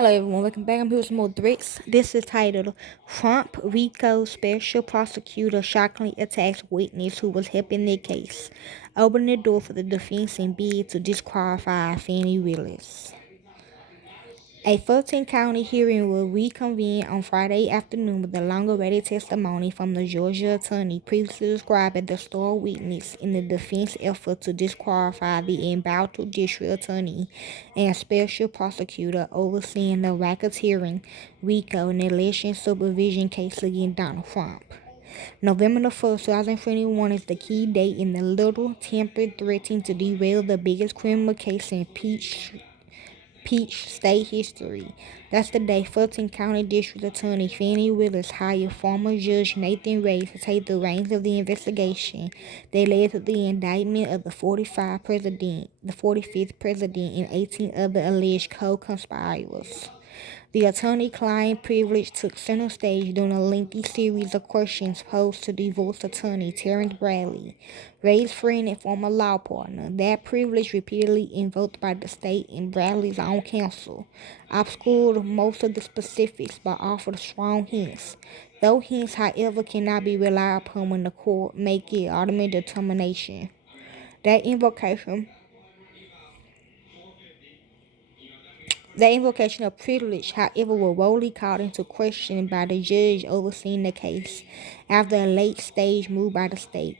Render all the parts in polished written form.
Hello everyone, welcome back. I'm here with some more threats. This is titled Trump RICO Special Prosecutor Shockingly Attacks Witness Who Was Helping their case, opening the door for the defense and bid to disqualify Fannie Willis. A Fulton County hearing will reconvene on Friday afternoon with the long-awaited testimony from the Georgia attorney previously described as the star witness in the defense effort to disqualify the embattled district attorney and special prosecutor overseeing the racketeering RICO and election supervision case against Donald Trump. November the 1st, 2021 is the key date in the little temper threatening to derail the biggest criminal case in Peach state history. That's the day Fulton County District Attorney Fannie Willis hired former Judge Nathan Ray to take the reins of the investigation that led to the indictment of the 45th president, and 18 other alleged co-conspirators. The attorney-client privilege took center stage during a lengthy series of questions posed to divorce attorney Terrence Bradley, Ray's friend and former law partner. That privilege, repeatedly invoked by the state and Bradley's own counsel, obscured most of the specifics but offered strong hints. Those hints, however, cannot be relied upon when the court make its ultimate determination. That invocation The invocation of privilege, however, was boldly called into question by the judge overseeing the case after a late-stage move by the state.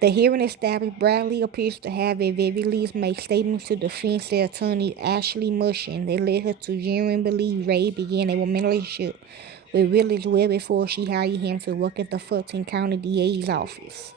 The hearing established Bradley appears to have at very least made statements to defense their attorney Ashley Mushin that led her to genuinely believe Ray began a romantic relationship with Willis well before she hired him to work at the Fulton County DA's office.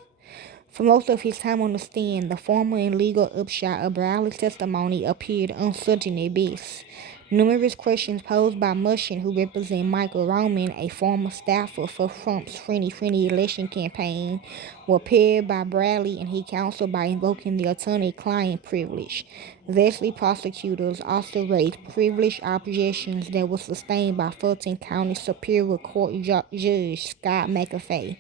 For most of his time on the stand, the formal and legal upshot of Bradley's testimony appeared uncertain at best. Numerous questions posed by Mushin, who represents Michael Roman, a former staffer for Trump's 2020 election campaign, were paired by Bradley and his counsel by invoking the attorney-client privilege. Vesely prosecutors also raised privilege objections that were sustained by Fulton County Superior Court Judge Scott McAfee.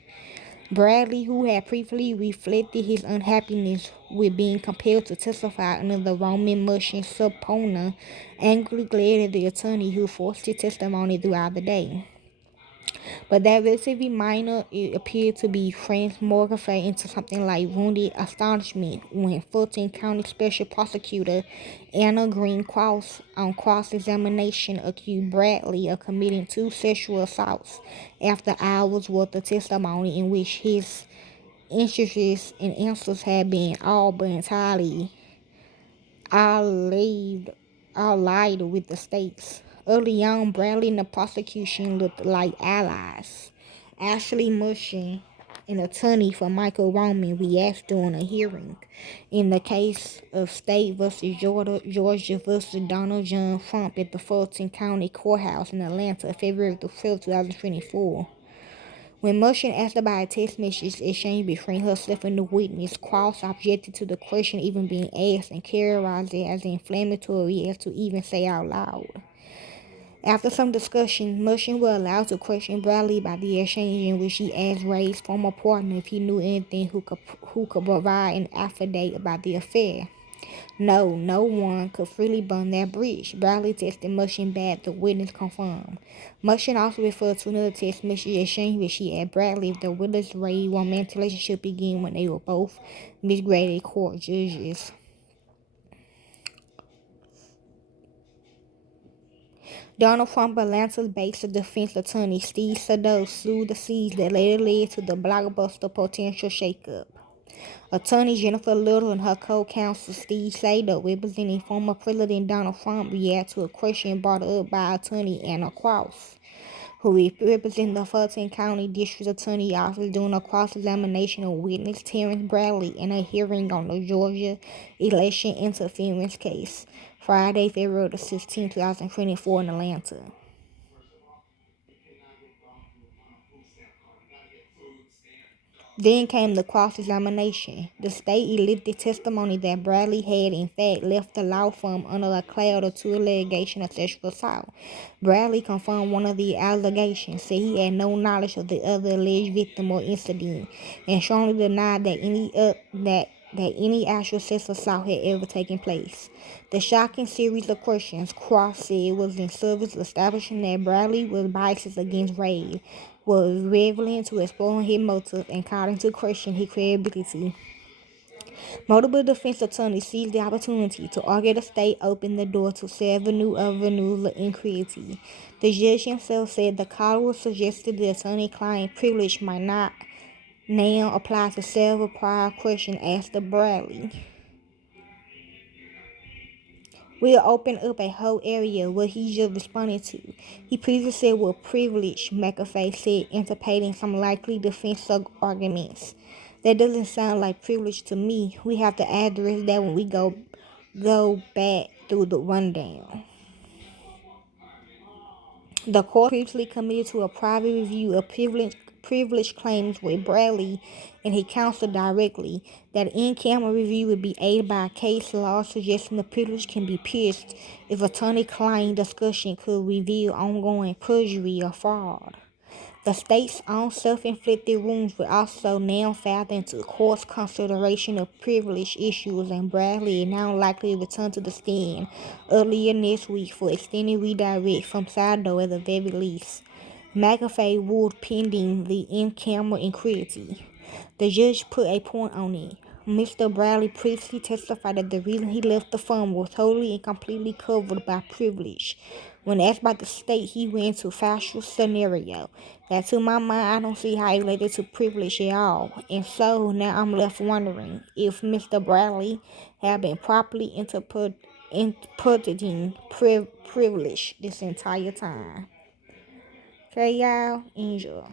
Bradley, who had previously reflected his unhappiness with being compelled to testify under the Roman Mushin subpoena, angrily glared at the attorney who forced his testimony throughout the day. But that relatively minor, it appeared to be transmogrified into something like wounded astonishment when Fulton County Special Prosecutor Anna Green Cross, on cross-examination, accused Bradley of committing 2 sexual assaults after hours worth of testimony in which his interests and answers had been all but entirely allied with the states. Early on, Bradley and the prosecution looked like allies. Ashley Mushin, an attorney for Michael Roman, reacted during a hearing in the case of State vs. Georgia vs. Donald John Trump at the Fulton County Courthouse in Atlanta, February 12, 2024. When Mushin asked about a text message exchange between herself and the witness, Cross objected to the question even being asked and characterized it as inflammatory as to even say out loud. After some discussion, Mushin was allowed to question Bradley about the exchange in which he asked Ray's former partner if he knew anything who could provide an affidavit about the affair. No one could freely burn that bridge. Bradley texted Mushin back, the witness confirmed. Mushin also referred to another text message exchange which he asked Bradley if the Willis-Ray romantic relationship began when they were both misgraded court judges. Donald Trump Atlanta's-based defense attorney Steve Sado sued the seeds that later led to the blockbuster potential shakeup. Attorney Jennifer Little and her co-counsel Steve Sado, representing former President Donald Trump, reacted to a question brought up by attorney Anna Cross, who represented the Fulton County District Attorney Office during a cross-examination of witness Terrence Bradley in a hearing on the Georgia election interference case, Friday, February 16, 2024 in Atlanta. Then came the cross-examination. The state elicited testimony that Bradley had in fact left the law firm under a cloud of 2 allegations of sexual assault. Bradley confirmed one of the allegations, said he had no knowledge of the other alleged victim or incident, and strongly denied that that any actual sex assault had ever taken place. The shocking series of questions Cross said was in service of establishing that Bradley was biased against Reid, was relevant to exploring his motive and calling into question his credibility. Multiple defense attorneys seized the opportunity to argue the state opened the door to several new avenues of inquiry. The judge himself said the call suggested the attorney-client privilege might not now apply to several prior questions asked of Bradley. We'll open up a whole area what he just responded to. He previously said with privilege, McAfee said, anticipating some likely defense arguments. That doesn't sound like privilege to me. We have to address that when we go back through the rundown. The court previously committed to a private review of privilege claims with Bradley and his counsel directly. That in-camera review would be aided by a case law suggesting the privilege can be pierced if attorney-client discussion could reveal ongoing perjury or fraud. The state's own self-inflicted wounds were also now factored into court's consideration of privilege issues, and Bradley is now likely to return to the stand earlier next week for extended redirect from Sado at the very least. McAfee ruled pending the in-camera inquiry. The judge put a point on it. Mr. Bradley previously testified that the reason he left the firm was totally and completely covered by privilege. When asked by the state, he went to factual scenario. That to my mind, I don't see how it related to privilege at all. And so now I'm left wondering if Mr. Bradley had been properly interpreting privilege this entire time. Okay, y'all, enjoy.